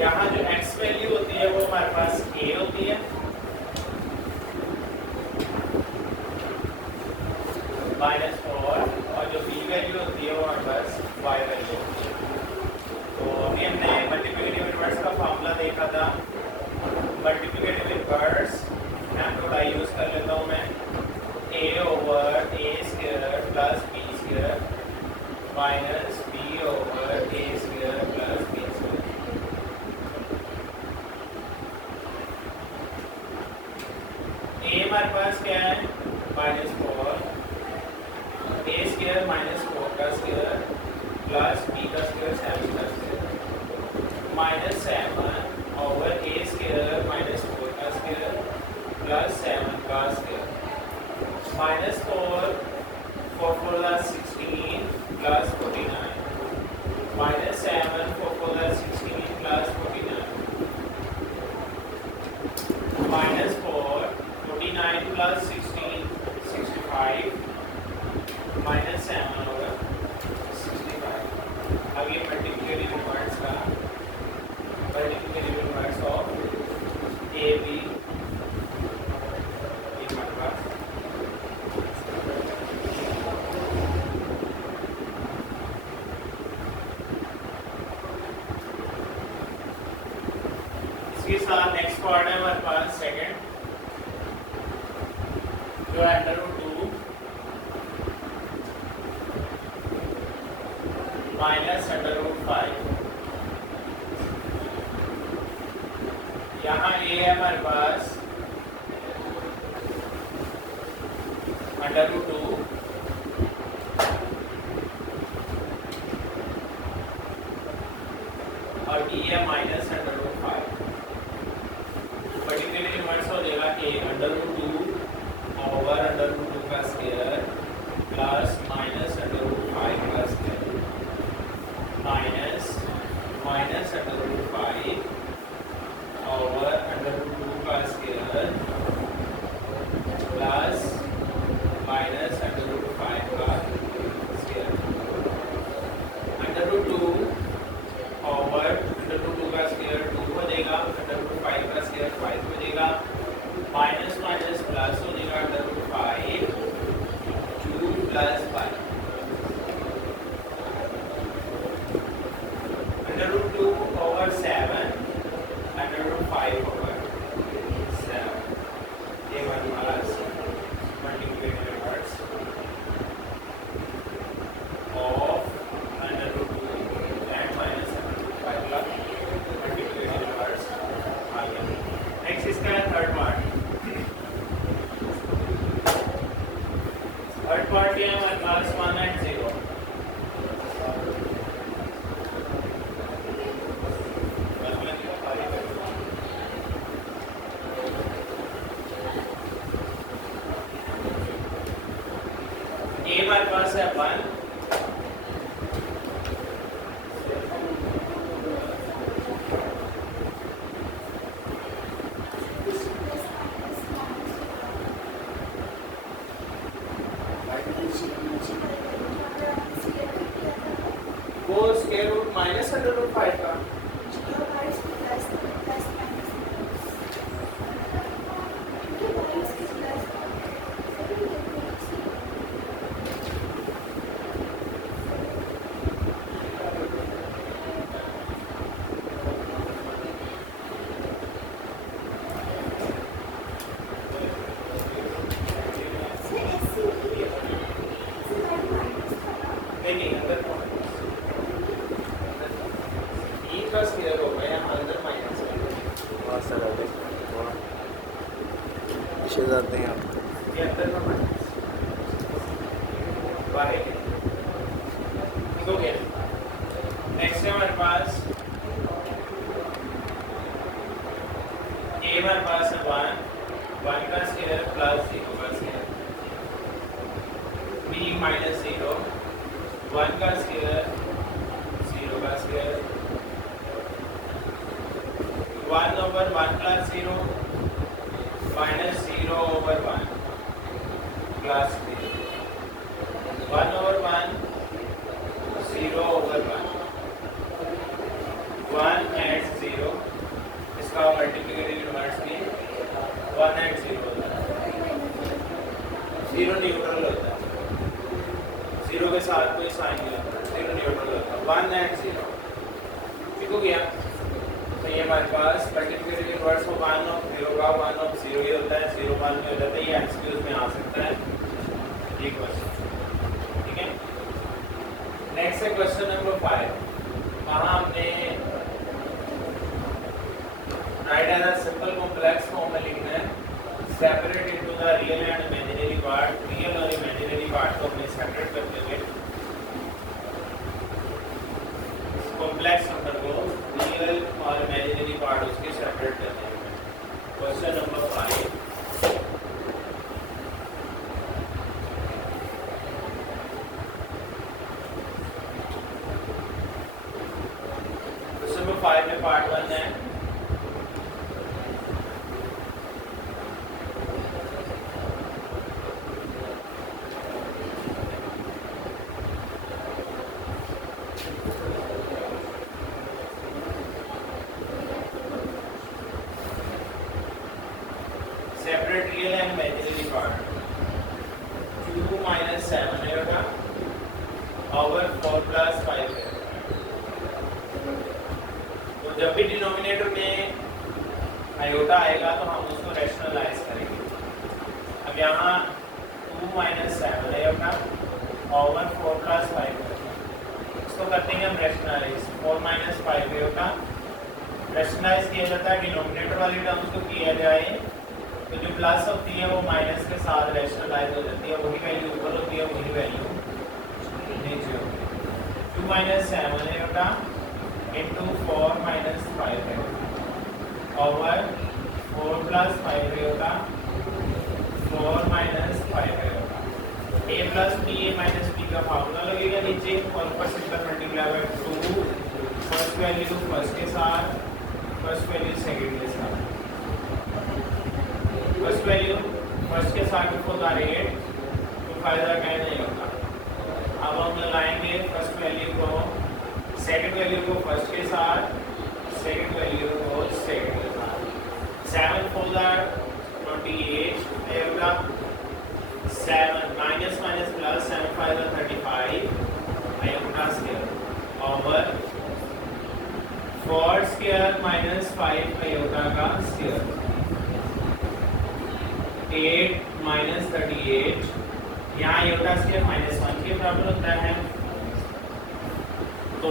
यहाँ जो x value होती है वो हमारे पास a होती है, -4, और जो b वैल्यू होती है वो हमारे पास y वैल्यू होती है। तो अभी हमने मल्टीप्लिकेटिव इनवर्स का फॉर्मूला देखा था। मल्टीप्लिकेटिव इनवर्स मैं थोड़ा यूज कर लेता हूँ मैं, a/a² plus b² minus b/a² plus b²। a हमारे पास क्या है -4, a² -4 का स्क्वायर प्लस b का स्क्वायर 7 का स्क्वायर -7/a² -4 का स्क्वायर प्लस 7 का स्क्वायर -4 4 4 16 प्लस 49 -7 4 4 16 प्लस 49 -4 49 प्लस 16 65 -7 होगा 65। अब ये मल्टीप्लिकेटिव इनवर्स का multiplicative inverse of A B हमारे पास इसके साथ नेक्स्ट पार्ट है हमारे पास सेकंड, जो है √2 माइनस √5। यहाँ ये है हमारे पास √2 और b है -√5। मल्टीप्लिकेटिव इनवर्स हो जाएगा कि √2 ओवर √2 का स्क्वायर प्लस -√5 का स्क्वायर माइनस -√5 ओवर √2 का स्क्वायर प्लस -√5 का स्क्वायर। √2 ओवर √2 का स्क्वायर 2 हो जाएगा, √5 का स्क्वायर 5 हो जाएगा, माइनस माइनस प्लस हो जाएगा √5 2 प्लस 5 √2 ओवर 7 √5 ओवर 7। ये हमारे पास मल्टीप्लिकेटिव इनवर्स ऑफ √2 एंड -7/5 का मल्टीप्लिकेटिव इनवर्स आ गया। नेक्स्ट इसका है थर्ड पार्ट। थर्ड पार्ट ये हमारे पास 1 and 0। ए हमारे पास है 1, वो स्क्वायर रूट -√5 का यहाँ अंदर माइनस है, वहाँ से रहते वहाँ पीछे जाते हैं आप। ये अंदर का माइनस बाहर ठीक हो गया। नेक्स्ट है हमारे पास ए, हमारे पास है 1 का स्क्वायर प्लस 0 का स्क्वायर, बी माइनस 0 1 का स्क्वायर 0 का square, 1 over 1 plus 0 minus 0 over 1 plus 0, 1 over 1 0 over 1, 1 and 0 इसका मल्टीप्लिकेटिव इनवर्स भी 1 and 0 होता है, 0 न्यूट्रल होता है, 0 के साथ कोई साइन नहीं होता, 0 न्यूट्रल होता है, 1 and 0 ठीक हो गया। तो ये हमारे पास मल्टीप्लिकेटिव इनवर्स हो 1 of 0 का 1 of 0 ही होता है, 0 1 में हो जाता है, ये एक्सक्यूज में आ सकता है ये क्वेश्चन ठीक है। नेक्स्ट है क्वेश्चन नंबर 5, वहाँ हमने write as a simple complex form में लिखना है, separate into the real and imaginary part, real और इमेजिनरी पार्ट को हमने सेपरेट करते हुए कॉम्प्लेक्स नंबर को रियल और इमेजिनरी पार्ट उसके सेपरेट करते हैं। क्वेश्चन नंबर 5, क्वेश्चन नंबर 5 में पार्ट 1 है, separate real and imaginary part, 2 minus 7 है बेटा ओवर 4 plus 5 है। तो जब भी डिनोमिनेटर में आयोटा आएगा तो हम उसको रैशनलाइज करेंगे। अब यहाँ 2 minus 7 है बेटा ओवर 4 plus 5 है, इसको करते हैं हम रैशनलाइज, 4 minus 5 है बेटा रैशनलाइज किया जाता है, डिनोमिनेटर वाली टर्म्स को किया जाए तो जो प्लस होती है वो माइनस के साथ रैशनलाइज हो जाती है, वही वैल्यू ऊपर होती है वही वैल्यू नीचे होती है। 2 minus 7 है बेटा इंटू 4 minus 5 है ओवर 4 plus 5 है बेटा 4 minus 5 है बेटा, a plus b a minus b का फार्मूला लगेगा नीचे और ऊपर simple multiply by 2, first value first के साथ फर्स्ट वैल्यू सेकंड के साथ, फर्स्ट वैल्यू फर्स्ट के साथ बिफोर द रेट तो फायदा क्या नहीं होगा। अब हम लगाएंगे फर्स्ट वैल्यू को सेकंड वैल्यू को फर्स्ट के साथ, सेकंड वैल्यू को सेकंड के साथ, 7 4 28 होगा, 7 minus minus plus 7 5 35 iota square over 4 square minus 5 iota का स्क्वायर, 8 minus 38 यहाँ आयोटा स्क्वायर -1 के बराबर होता है, तो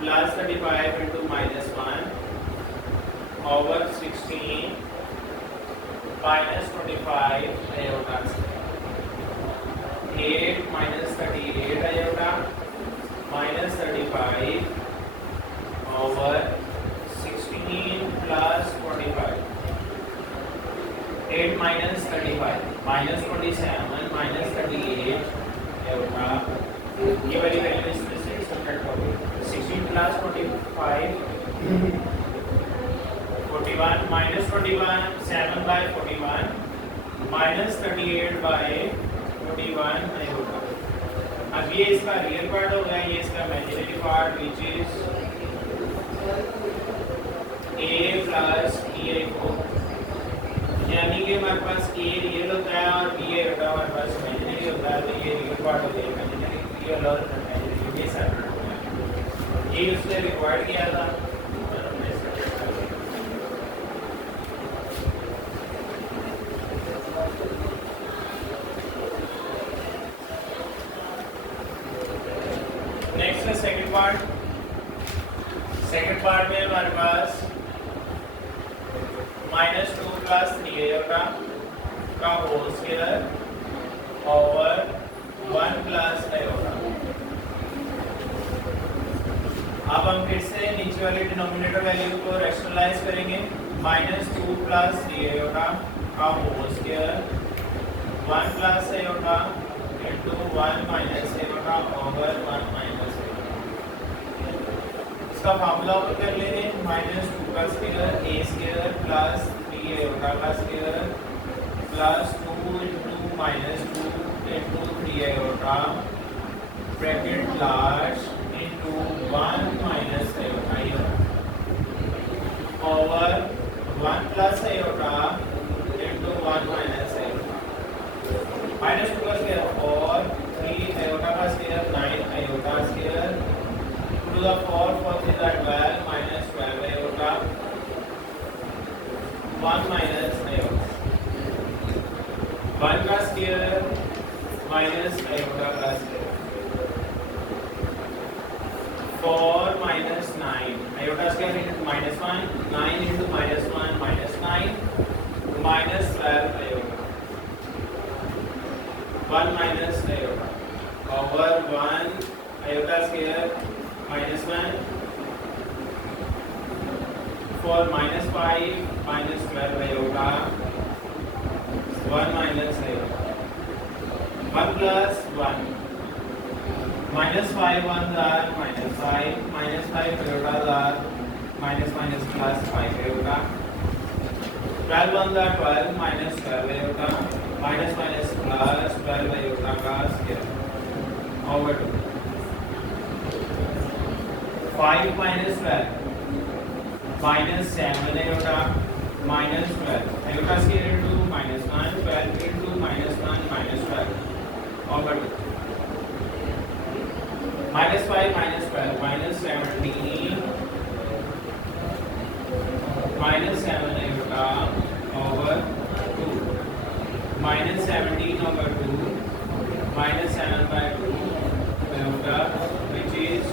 plus 35 into -1 over 16 minus 25 iota square, 8 minus 38 iota minus 35 over 16 plus 25, 8 minus 35 minus 27 minus 38 होगा, ये वाली वैल्यू इसमें से सब्ट्रैक्ट होगी, 16 plus 25 41 minus 21 7 by 41 minus 38 by 41 नहीं होगा। अब ये इसका रियल पार्ट हो गया, ये इसका imaginary part which is a plus ei4, यानी कि हमारे पास a रियल होता है और b होता है हमारे पास इमेजिनरी होता है, तो ये रियल पार्ट हो गया, इमेजिनरी रियल और इमेजिनरी ये सेपरेट हो गया, ये उसने रिक्वायर्ड किया था। नेक्स्ट है सेकंड पार्ट पार्ट में हमारे पास -2 + 3 का होल स्क्वायर ओवर 1 + आयोटा। अब हम फिर से नीचे वाले डिनोमिनेटर वैल्यू को रैशनलाइज करेंगे। -2 + 3 का whole square 1 + iota into 1 - iota over 1 - iota. इसका फार्मूला ऊपर कर लेंगे। -2 का square a square plus 3 iota का square plus 2 into -2 into 3 iota bracket large into 1 - iota over 1 + iota into 1 - iota. -2 का स्क्वायर और 3 आयोटा का square 9 iota square to the 4 4 is at 12 minus 12 iota 1 minus iota 1 का square minus iota का square 4 minus 9 iota square into -1 9 into -1 -9 minus 12 iota 1 minus iota over 1 iota square -1 for -5 -12 iota 1 minus iota 1 plus 1 -5 1 are -5 -5 iota are minus plus 5 iota 12 1 are 12 minus 12 iota minus plus 12 iota का square over 2 5 minus 12 -7 iota minus 12 iota square into -1 12 into -1 -12 over 2 -5 -12 -17 -7 iota over 2 -17 over 2 -7/2 iota which is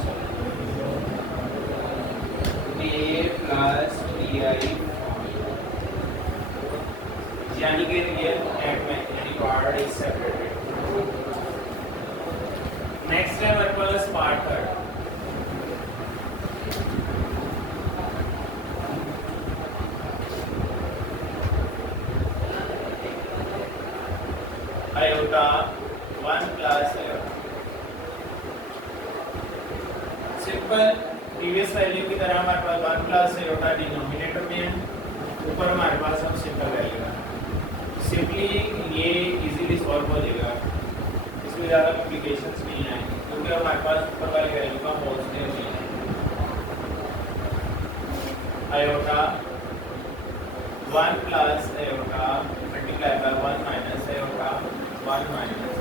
a plus bi, यानी कि real and imaginary part is separated. Next है हमारे पास part third. Iota 1 plus iota simple previous value की तरह हमारे पास 1 plus iota denominator में है, ऊपर हमारे पास हम सिंपल वैल्यू है। सिंपली ये इजीली सॉल्व हो जाएगा, इसमें ज़्यादा कॉम्प्लिकेशंस नहीं आएंगी क्योंकि हमारे पास ऊपर वाली वैल्यू का होल स्क्वायर नहीं है। Iota 1 plus iota multiply by 1 minus iota 1 minus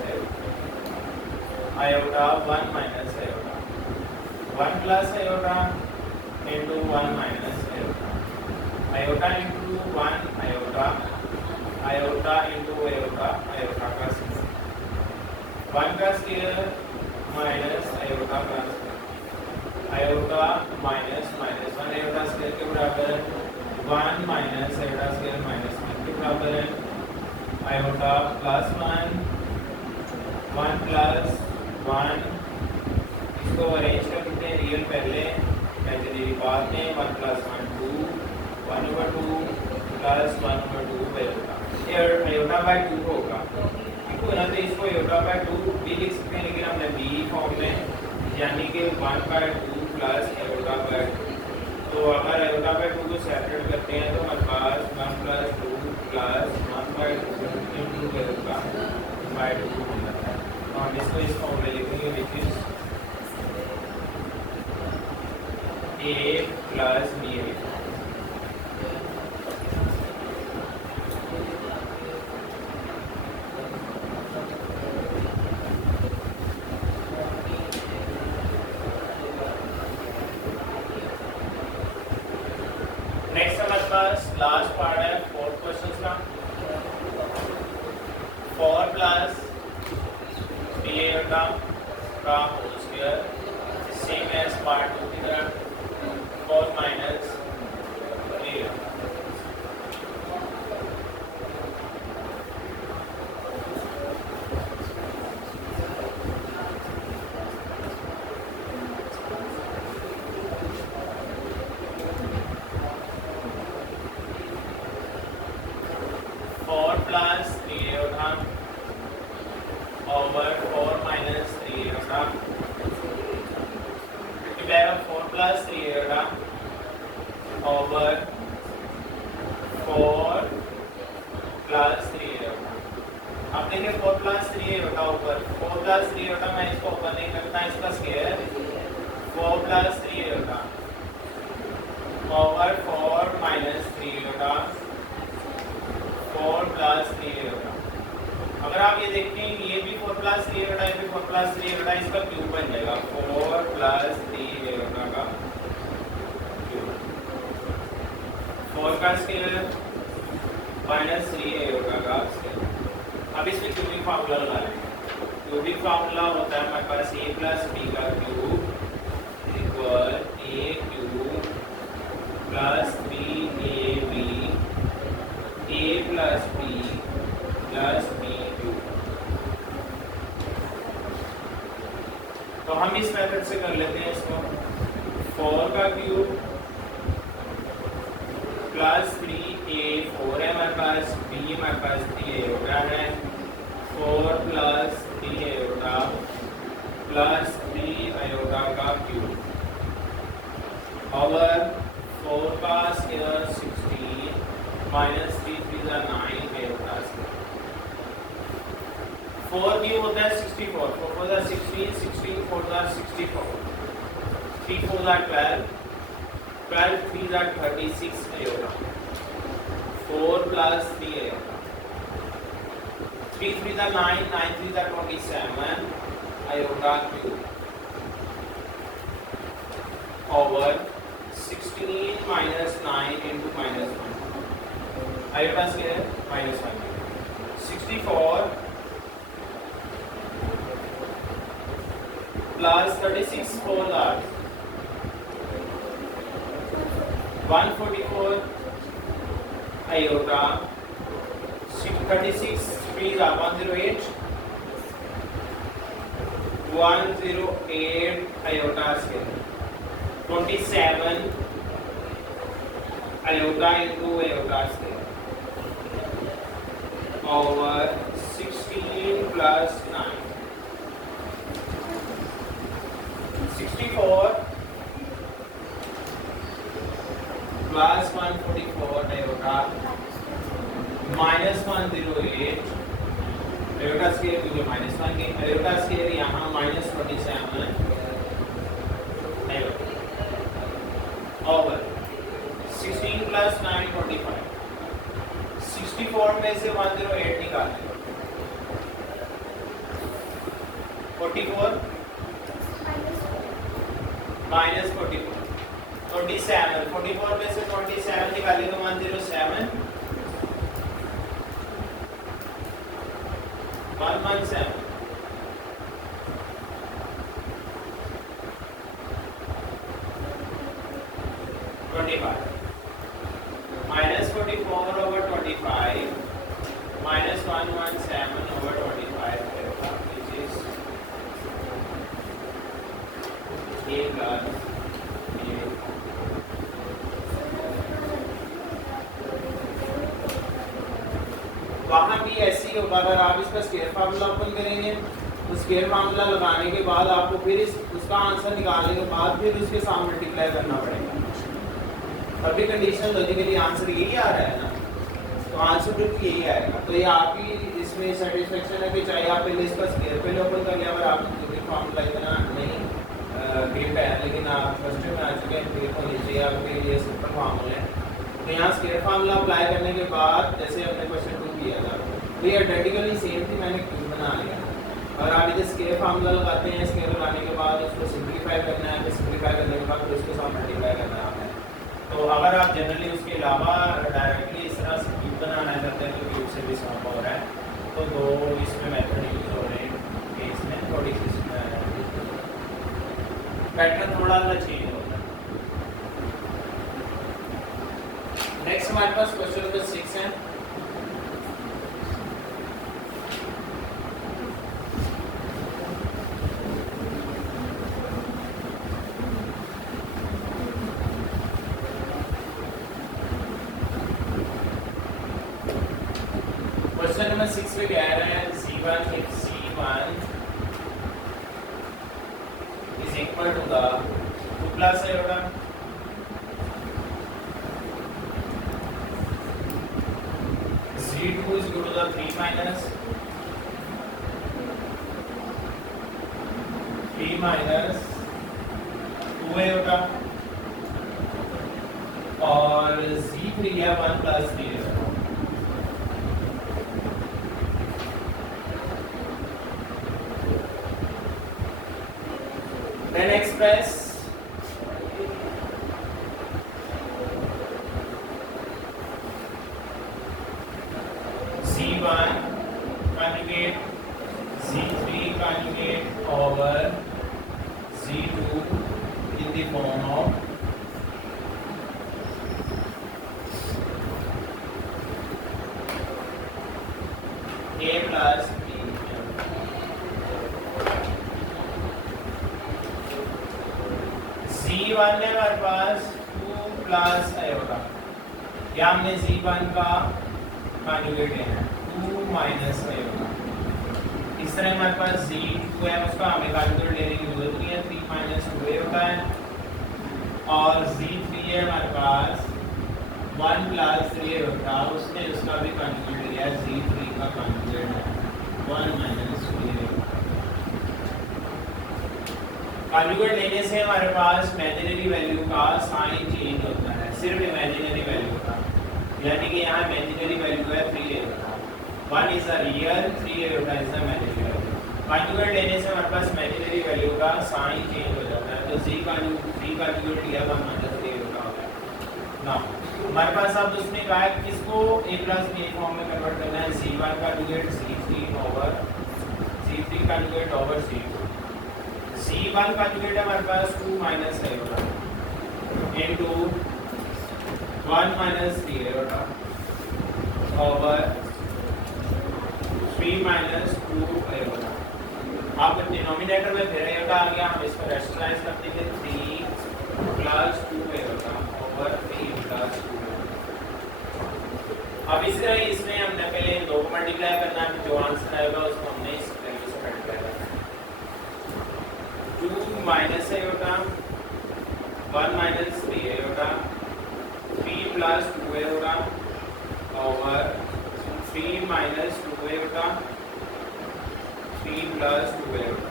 iota 1 minus iota 1 plus iota into 1 minus iota iota into 1 iota iota into iota iota का स्क्वायर 1 का स्क्वायर माइनस आयोटा का square iota minus 1 iota square के बराबर 1 minus iota square minus 1 के बराबर है। Iota plus 1 1 plus 1 इसको arrange कर देते हैं, रियल पहले इमेजिनरी बाद में 1 प्लस 1 2 1/2 प्लस 1/2 आयोटा, ये आयोटा बाय 2 होगा। क्योंकि ना तो इसको आयोटा बाय 2 भी लिख सकते हैं, लेकिन हमने बी फॉर्म में यानी कि 1/2 प्लस आयोटा बाय 2। तो अगर आयोटा बाय 2 को सेपरेट करते हैं तो हमारे पास 1 plus 2 plus 1/2 into iota by 2 हो जाता है। तो हम इसको इस फॉर्म में लिखेंगे which is a plus b। Next हमारे पास लास्ट पार्ट है 4 क्वेश्चंस का। 4 प्लस b का whole square same as part 2 की तरह 4 माइनस ओवर 4 प्लस 3 आयोटा। अब देखिए 4 प्लस 3 आयोटा ऊपर 4 प्लस 3 आयोटा, मैं इसको ओपन नहीं करता, इसका square 4 plus 3 iota over 4 minus 3 iota 4 plus 3 iota. अगर आप ये देखते हैं ये भी 4 प्लस 3 आयोटा, ये भी 4 प्लस 3 आयोटा, इसका क्यूब बन जाएगा 4 प्लस 3 आयोटा का क्यूब। 4 का स्क्वायर माइनस 3 आयोटा का स्क्वायर। अब इसमें क्यूबिक फार्मूला लगा लेंगे। क्यूबिक फार्मूला होता है हमारे पास a प्लस b का cube equal a cube plus 3ab a plus b plus b cube. तो हम इस मेथड से कर लेते हैं इसको। 4 का क्यूब प्लस 3a 4 है हमारे पास, b हमारे पास 3 आयोटा है, 4 प्लस 3 आयोटा प्लस 3 आयोटा का क्यूब ओवर 4 का square 16 minus 3 3 9 iota square. 4 cube होता है 64, 4 4 16, 16 4 64, 3 4 12, 12 3 36 iota, 4 plus 3 iota, 3 3 9 9 3 27 iota cube over 16 minus 9 into minus 1 iota square minus 1 64 plus 36 4 144 iota 36 3 108 108 iota square 27 iota into iota square over 16 plus 9 64 plus 144 iota minus 108 iota square क्योंकि minus 1 के iota square यहाँ minus 27 iota over 16 plus 9 25 64 में से 108 निकालें 44 minus 44 27 44 में से 27 निकालेंगे 107 117 25 minus 44 over 25 minus 117 over 25 which is a plus a। वहाँ भी ऐसे ही होगा, अगर आप इसका स्क्वायर फार्मूला ओपन करेंगे तो स्क्वायर फार्मूला लगाने के बाद आपको फिर उसका आंसर निकालने के बाद फिर उसके साथ मल्टीप्लाई करना पड़ेगा। अभी कंडीशन लॉजिकली आंसर यही आ रहा है ना, तो आंसर बिल्कुल यही आएगा। तो ये आपकी इसमें सेटिस्फेक्शन है कि चाहे आप पहले इसका स्क्वायर पहले ओपन कर लिया, अगर आपको क्यूबिक फार्मूला इतना नहीं ग्रिप है, लेकिन आप फर्स्ट में आ चुके हैं ग्रिप होनी चाहिए आपके लिए सिंपल फार्मूला है। तो यहाँ स्क्वायर फार्मूला अप्लाई करने के बाद जैसे हमने क्वेश्चन 2 किया था, तो ये आइडेंटिकली सेम थी, मैंने क्यूब बना लिया। अगर आप इधर स्क्वायर फार्मूला लगाते हैं, स्क्वायर लगाने के बाद उसको सिंप्लीफाई करना है, फिर सिंप्लीफाई करने के बाद फिर उसके साथ मल्टीप्लाई करना है। तो अगर आप जनरली उसके अलावा डायरेक्टली इस तरह से क्यूब बनाना चाहते हैं तो क्यूब से भी सॉल्व हो रहा है। तो 2 इसमें मेथड यूज हो रहे हैं केस में, थोड़ी सी पैटर्न थोड़ा सा चेंज होता है। नेक्स्ट हमारे पास क्वेश्चन नंबर 6 है। क्वेश्चन नंबर 6 पे कह रहे हैं C1 if C1 is equal to the 2 plus iota the 3 minus 2a होगा और z3 है 1 plus 3 है। Then express z1 conjugate z3 conjugate over z2 in the form of a plus b। z1 है हमारे पास 2 प्लस a होगा, या हमने z1 का कॉन्जुगेट लेना है 2 माइनस a होगा। इस तरह हमारे पास z2 है, उसका हमें कॉन्जुगेट लेने की जरूरत नहीं है, 3 माइनस 2a होता है। और z3 है हमारे पास 1 प्लस 3 होता है, उसने उसका भी कॉन्जुगेट लिया है, z3 का कॉन्जुगेट है 1 माइनस 2a। कॉन्जुगेट लेने से हमारे पास इमेजिनरी वैल्यू का साइन चेंज होता है, सिर्फ इमेजिनरी वैल्यू का, यानी कि यहाँ इमेजिनरी वैल्यू है 3a होता है, 1 इज अ रियल, 3a होता है is a imaginary value. Conjugate लेने से हमारे पास इमेजिनरी वैल्यू का साइन चेंज हो जाता है, तो z कॉन्जुगेट लिया 1 माइनस 3 होता है ना। हमारे पास अब उसने कहा है किसको a प्लस b फॉर्म में कन्वर्ट करना है, z1 conjugate z3 over z3 conjugate over z2। z1 conjugate है हमारे पास 2 माइनस a होगा इनटू 1 माइनस 3a होगा ओवर 3 माइनस 2a होगा। अब डिनोमिनेटर में फिर a आ गया, हम इसको रेशनलाइज करते हैं 3 प्लस 2a होगा ओवर 3 प्लस 2। अब इस तरह इसमें हमने पहले इन दो को मल्टीप्लाई करना है, जो आंसर आएगा उसको हमने इस वैल्यू से मल्टीप्लाई करना है। 2 माइनस a होगा 1 माइनस 3a होगा 3 प्लस 2a होगा ओवर 3 माइनस 2a होगा 3 प्लस 2a होगा।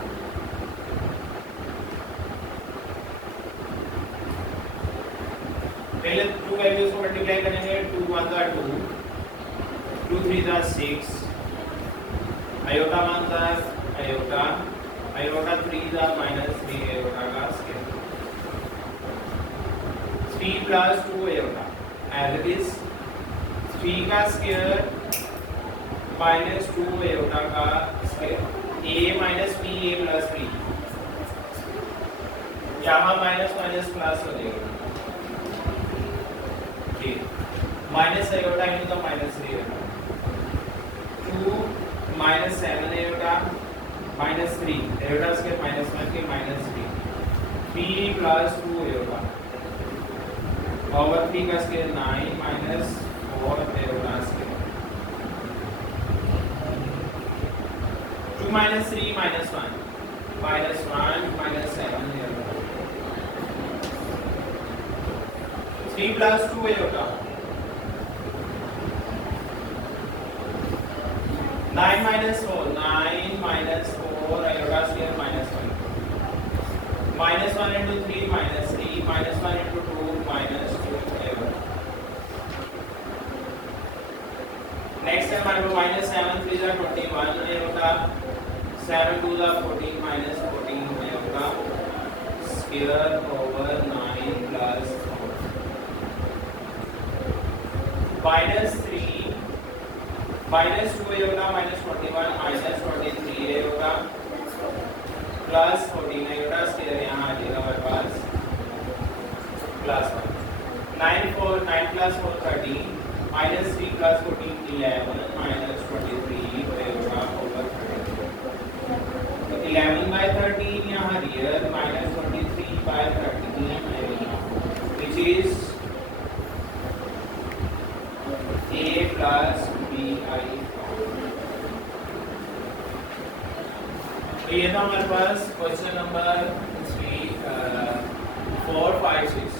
पहले 2 वैल्यूज को मल्टीप्लाई करेंगे, 2 1 का 2, 2 3 का 6, आयोटा 1 का आयोटा, आयोटा 3 का माइनस 3 आयोटा का square, 3 plus 2 iota as it is 3 का स्क्वायर माइनस 2 आयोटा का square, a minus b a plus b, यहाँ माइनस माइनस प्लस हो जाएगा, minus iota into the minus 3 iota, 2 minus 7 iota minus 3 iota square minus 1 के minus 3 plus 2 iota over 3 का square 9 minus 4 iota square, 2 minus 3 minus 1 minus 1 minus 7 iota, 3 plus 2 iota 9 minus 4, 9 minus 4 iota square minus 1, minus 1 into 3 minus 3, minus 1 into 2 minus 2 iota। Next है हमारे पास minus 7 3 जा 21 iota, 7 2 जा 14 minus 14 iota square over 9 plus 4, minus 3 minus 2 iota minus 21 minus 23 iota plus 14 iota square यहाँ आ जाएगा हमारे पास plus 1, 9 plus 4 13 minus 3 plus 14 11 minus 23 iota over 13, तो 11 बाय 13 यहाँ real minus 23 by 13 iota which is a plus तो ये था हमारे पास क्वेश्चन नंबर 3 4 5 6।